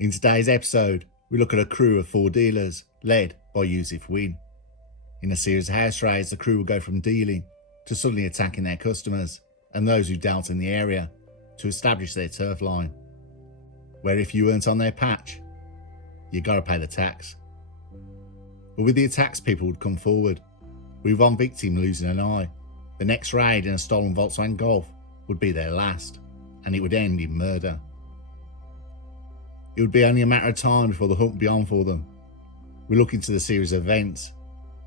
In today's episode, we look at a crew of 4 dealers led by Yusuf Win. In a series of house raids, the crew will go from dealing to suddenly attacking their customers and those who dealt in the area to establish their turf line, where if you weren't on their patch, you gotta pay the tax. But with the attacks, people would come forward, with one victim losing an eye. The next raid in a stolen Volkswagen Golf would be their last, and it would end in murder. It would be only a matter of time before the hunt would be on for them. We look into the series of events,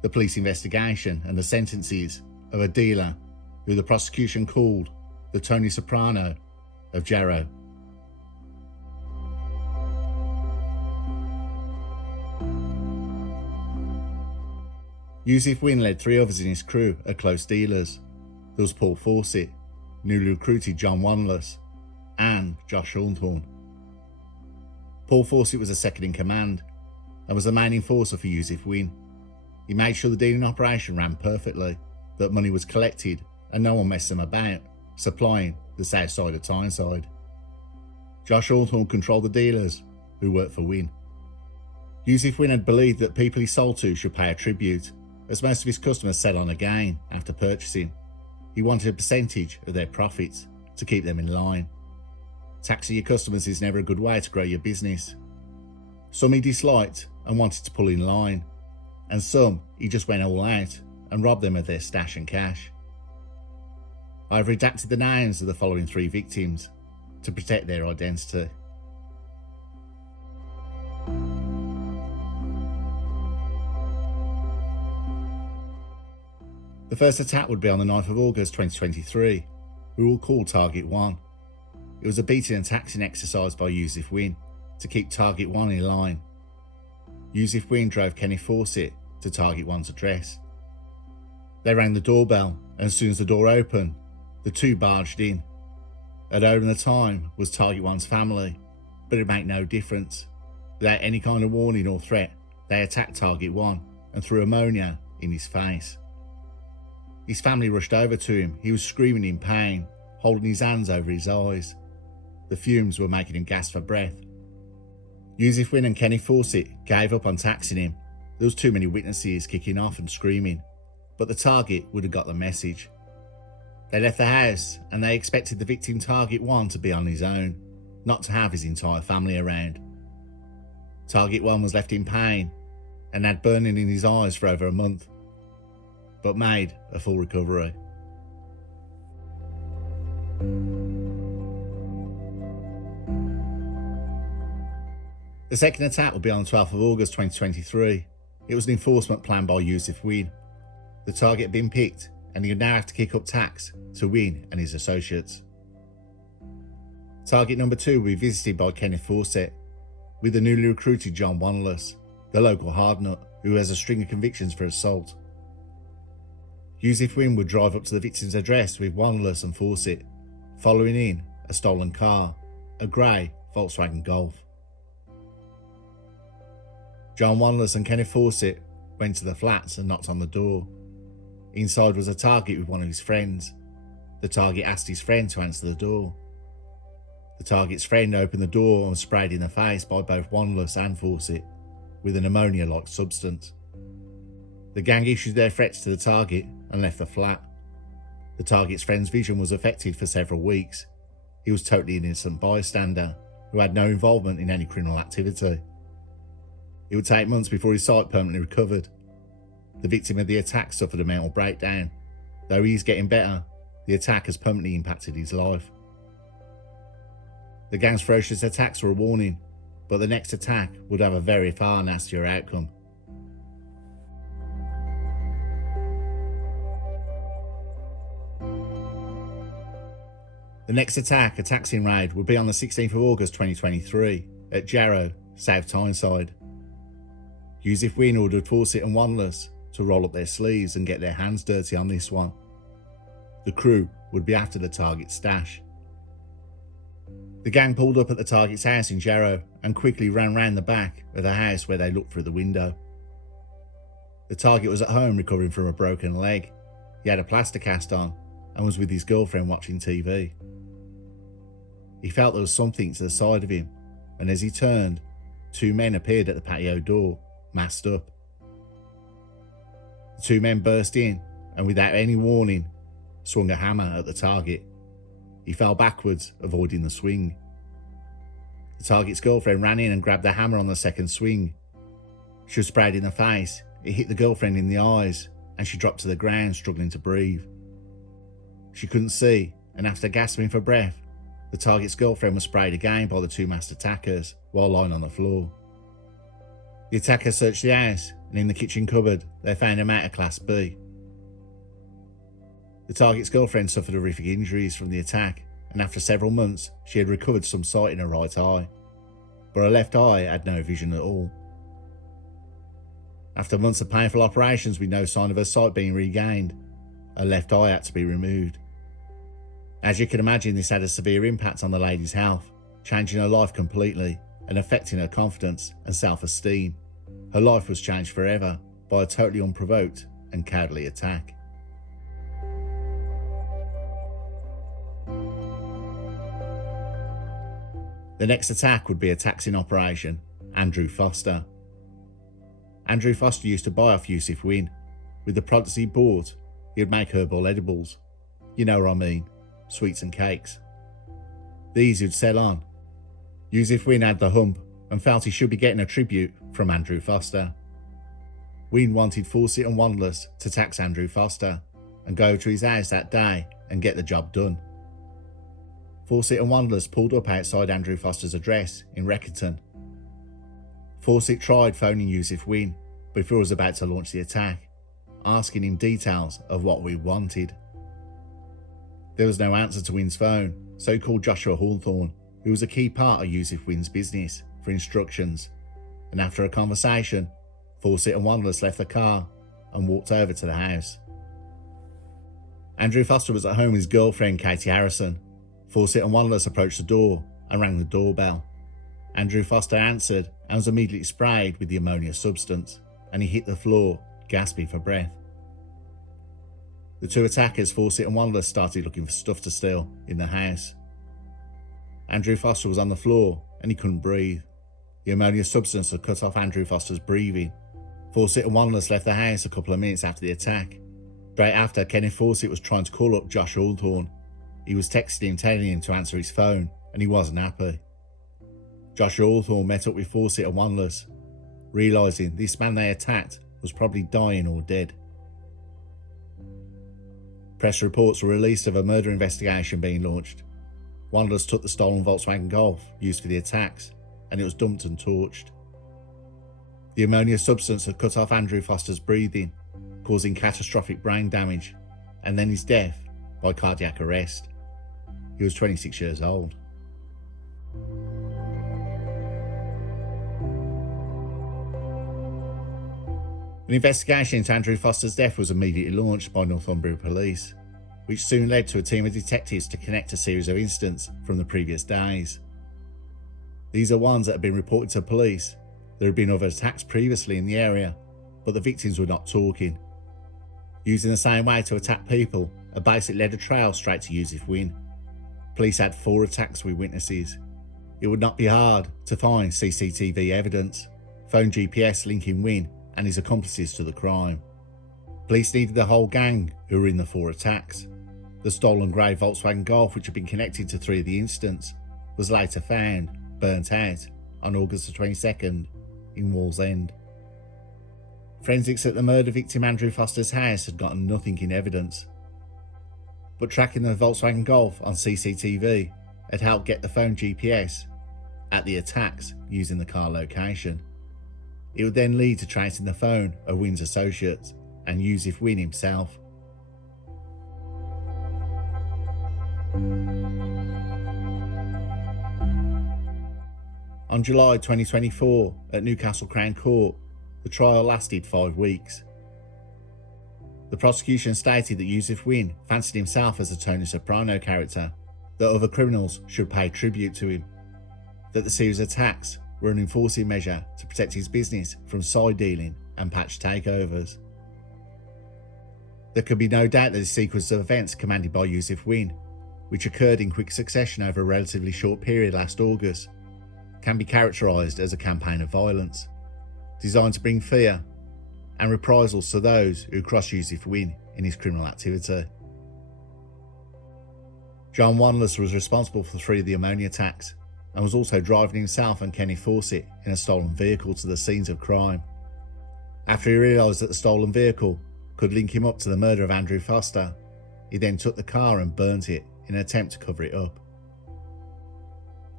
the police investigation and the sentences of a dealer who the prosecution called the Tony Soprano of Jarrow. Yusuf Win led 3 others in his crew at close dealers. There was Paul Fawcett, newly recruited John Wanless, and Josh Hawthorne. Paul Fawcett was a second in command and was the main enforcer for Yusuf Win. He made sure the dealing operation ran perfectly, that money was collected and no one messed them about, supplying the south side of Tyneside. Josh Hawthorne controlled the dealers who worked for Win. Yusuf Win had believed that people he sold to should pay a tribute, as most of his customers sell on a gain after purchasing. He wanted a percentage of their profits to keep them in line. Taxing your customers is never a good way to grow your business. Some he disliked and wanted to pull in line, and some he just went all out and robbed them of their stash and cash. I have redacted the names of the following 3 victims to protect their identity. The first attack would be on the 9th of August 2023, we will call Target 1. It was a beating and taxing exercise by Yusuf Win to keep Target 1 in line. Yusuf Win drove Kenny Fawcett to Target 1's address. They rang the doorbell, and as soon as the door opened, the 2 barged in. At home at the time was Target 1's family, but it made no difference. Without any kind of warning or threat, they attacked Target 1 and threw ammonia in his face. His family rushed over to him. He was screaming in pain, holding his hands over his eyes. The fumes were making him gasp for breath. Yusuf Win and Kenny Fawcett gave up on taxing him. There was too many witnesses kicking off and screaming, but the target would have got the message. They left the house and they expected the victim Target 1 to be on his own, not to have his entire family around. Target 1 was left in pain and had burning in his eyes for over a month, but made a full recovery. The second attack would be on the 12th of August 2023. It was an enforcement plan by Yusuf Win. The target had been picked and he would now have to kick up tax to Win and his associates. Target number 2 would be visited by Kenneth Fawcett, with the newly recruited John Wanless, the local hardnut who has a string of convictions for assault. Yusuf Win would drive up to the victim's address with Wanless and Fawcett, following in a stolen car, a grey Volkswagen Golf. John Wanless and Kenneth Fawcett went to the flats and knocked on the door. Inside was a target with one of his friends. The target asked his friend to answer the door. The target's friend opened the door and was sprayed in the face by both Wanless and Fawcett with an ammonia-like substance. The gang issued their threats to the target and left the flat. The target's friend's vision was affected for several weeks. He was totally an innocent bystander who had no involvement in any criminal activity. It would take months before his sight permanently recovered. The victim of the attack suffered a mental breakdown. Though he is getting better, the attack has permanently impacted his life. The gang's ferocious attacks were a warning, but the next attack would have a very far nastier outcome. The next attack, a taxing raid, would be on the 16th of August 2023 at Jarrow, South Tyneside. Yusuf Win ordered Fawcett and Wanless to roll up their sleeves and get their hands dirty on this one. The crew would be after the target's stash. The gang pulled up at the target's house in Jarrow and quickly ran round the back of the house where they looked through the window. The target was at home recovering from a broken leg. He had a plaster cast on and was with his girlfriend watching TV. He felt there was something to the side of him and as he turned, 2 men appeared at the patio door, masked up. The 2 men burst in and without any warning, swung a hammer at the target. He fell backwards, avoiding the swing. The target's girlfriend ran in and grabbed the hammer on the second swing. She was sprayed in the face, it hit the girlfriend in the eyes, and she dropped to the ground, struggling to breathe. She couldn't see, and after gasping for breath, the target's girlfriend was sprayed again by the 2 masked attackers while lying on the floor. The attackers searched the house, and in the kitchen cupboard, they found a mate of Class B. The target's girlfriend suffered horrific injuries from the attack, and after several months, she had recovered some sight in her right eye, but her left eye had no vision at all. After months of painful operations with no sign of her sight being regained, her left eye had to be removed. As you can imagine, this had a severe impact on the lady's health, changing her life completely and affecting her confidence and self-esteem. Her life was changed forever by a totally unprovoked and cowardly attack. The next attack would be a taxing operation, Andrew Foster. Andrew Foster used to buy off Yusuf Wynn. With the products he bought, he would make herbal edibles. You know what I mean, sweets and cakes. These he'd sell on. Yusuf Wynn had the hump and felt he should be getting a tribute from Andrew Foster. Wynn wanted Fawcett and Wanderless to tax Andrew Foster and go to his house that day and get the job done. Fawcett and Wanderless pulled up outside Andrew Foster's address in Reckerton. Fawcett tried phoning Yusuf Wynn before he was about to launch the attack, asking him details of what we wanted. There was no answer to Wynn's phone, so he called Joshua Hawthorne, who was a key part of Yusuf Wynn's business, for instructions, and after a conversation, Fawcett and Wanderless left the car and walked over to the house. Andrew Foster was at home with his girlfriend Katie Harrison. Fawcett and Wanderless approached the door and rang the doorbell. Andrew Foster answered and was immediately sprayed with the ammonia substance, and he hit the floor, gasping for breath. The 2 attackers, Fawcett and Wanderless, started looking for stuff to steal in the house. Andrew Foster was on the floor and he couldn't breathe. The ammonia substance had cut off Andrew Foster's breathing. Fawcett and Wanderless left the house a couple of minutes after the attack. Straight after, Kenneth Fawcett was trying to call up Josh Hawthorne. He was texting him telling him to answer his phone, and he wasn't happy. Joshua Hawthorne met up with Fawcett and Wanderless, realising this man they attacked was probably dying or dead. Press reports were released of a murder investigation being launched. Wanderless took the stolen Volkswagen Golf used for the attacks, and it was dumped and torched. The ammonia substance had cut off Andrew Foster's breathing, causing catastrophic brain damage, and then his death by cardiac arrest. He was 26 years old. An investigation into Andrew Foster's death was immediately launched by Northumbria Police, which soon led to a team of detectives to connect a series of incidents from the previous days. These are ones that have been reported to police. There had been other attacks previously in the area, but the victims were not talking. Using the same way to attack people, a basic led a trail straight to Yusuf Wynn. Police had 4 attacks with witnesses. It would not be hard to find CCTV evidence, phone GPS linking Wynn and his accomplices to the crime. Police needed the whole gang who were in the 4 attacks. The stolen grey Volkswagen Golf, which had been connected to 3 of the incidents, was later found, burnt out, on August the 22nd in Wallsend. Forensics at the murder victim Andrew Foster's house had gotten nothing in evidence, but tracking the Volkswagen Golf on CCTV had helped get the phone GPS at the attacks using the car location. It would then lead to tracing the phone of Wynn's associates and Yusuf Wynn himself. On July 2024, at Newcastle Crown Court, the trial lasted 5 weeks. The prosecution stated that Yusuf Wynn fancied himself as a Tony Soprano character, that other criminals should pay tribute to him, that the series of attacks were an enforcing measure to protect his business from side dealing and patch takeovers. There could be no doubt that this sequence of events commanded by Yusuf Wynn, which occurred in quick succession over a relatively short period last August, can be characterised as a campaign of violence, designed to bring fear and reprisals to those who cross Yusuf Wynne in his criminal activity. John Wanless was responsible for 3 of the ammonia attacks and was also driving himself and Kenny Fawcett in a stolen vehicle to the scenes of crime. After he realised that the stolen vehicle could link him up to the murder of Andrew Foster, he then took the car and burnt it in an attempt to cover it up.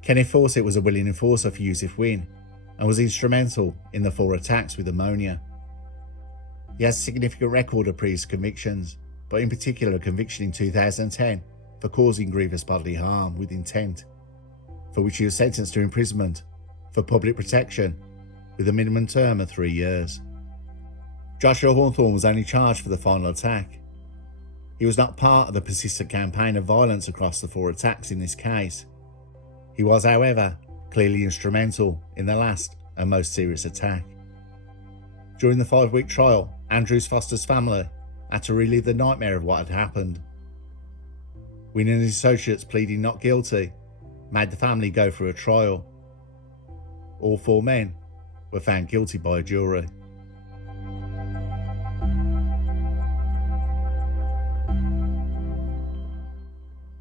Kenny Fawcett was a willing enforcer for Yusuf Wynne and was instrumental in the 4 attacks with ammonia. He has a significant record of previous convictions, but in particular a conviction in 2010 for causing grievous bodily harm with intent, for which he was sentenced to imprisonment for public protection with a minimum term of 3 years. Joshua Hawthorne was only charged for the final attack. He was not part of the persistent campaign of violence across the 4 attacks in this case. He was, however, clearly instrumental in the last and most serious attack. During the 5-week trial, Andrew Foster's family had to relive the nightmare of what had happened. Wynne and his associates pleading not guilty made the family go through a trial. All 4 men were found guilty by a jury.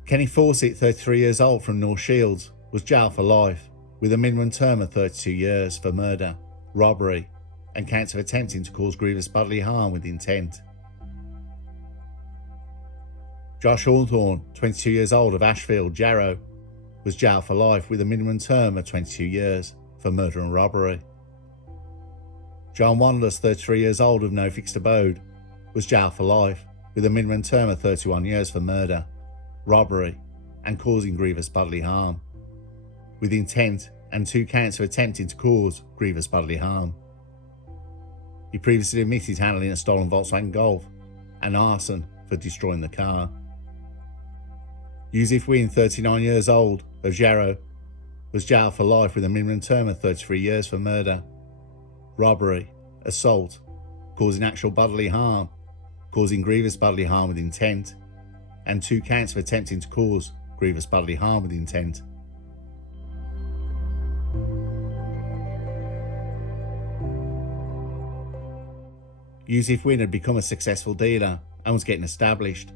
Kenny Fawcett, 33 years old, from North Shields, was jailed for life with a minimum term of 32 years for murder, robbery and counts of attempting to cause grievous bodily harm with intent. Josh Hawthorne, 22 years old, of Ashfield, Jarrow, was jailed for life with a minimum term of 22 years for murder and robbery. John Wanless, 33 years old, of No Fixed Abode, was jailed for life with a minimum term of 31 years for murder, robbery and causing grievous bodily harm with intent and 2 counts of attempting to cause grievous bodily harm. He previously admitted handling a stolen Volkswagen Golf and arson for destroying the car. Yusuf Wynne, 39 years old, of Jarrow, was jailed for life with a minimum term of 33 years for murder, robbery, assault, causing actual bodily harm, causing grievous bodily harm with intent, and 2 counts of attempting to cause grievous bodily harm with intent. Yusuf Wynne had become a successful dealer and was getting established,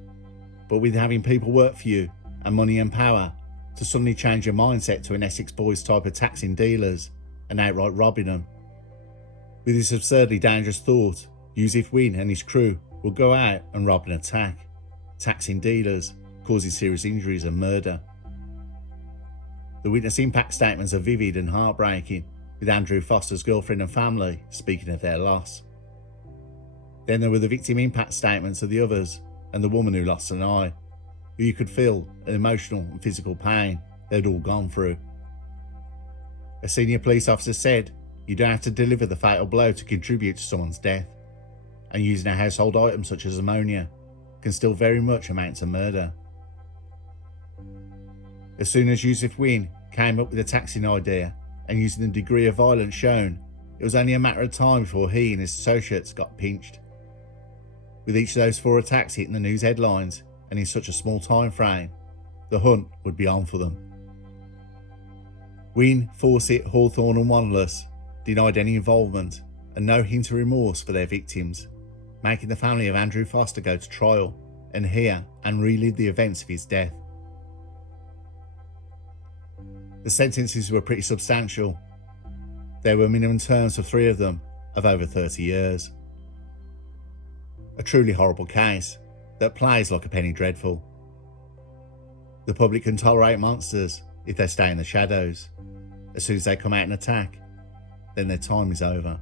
but with having people work for you and money and power, to suddenly change your mindset to an Essex Boys type of taxing dealers and outright robbing them. With this absurdly dangerous thought, Yusuf Wynne and his crew would go out and rob and attack, taxing dealers, causing serious injuries and murder. The witness impact statements are vivid and heartbreaking, with Andrew Foster's girlfriend and family speaking of their loss. Then there were the victim impact statements of the others and the woman who lost an eye, who you could feel an emotional and physical pain they'd all gone through. A senior police officer said, "You don't have to deliver the fatal blow to contribute to someone's death, and using a household item such as ammonia can still very much amount to murder." As soon as Yusuf Wynne came up with a taxing idea and using the degree of violence shown, it was only a matter of time before he and his associates got pinched. With each of those 4 attacks hitting the news headlines and in such a small time frame, the hunt would be on for them. Wynne, Fawcett, Hawthorne and Wanless denied any involvement and no hint of remorse for their victims, making the family of Andrew Foster go to trial and hear and relive the events of his death. The sentences were pretty substantial. There were minimum terms for 3 of them of over 30 years. A truly horrible case that plays like a penny dreadful. The public can tolerate monsters if they stay in the shadows. As soon as they come out and attack, then their time is over.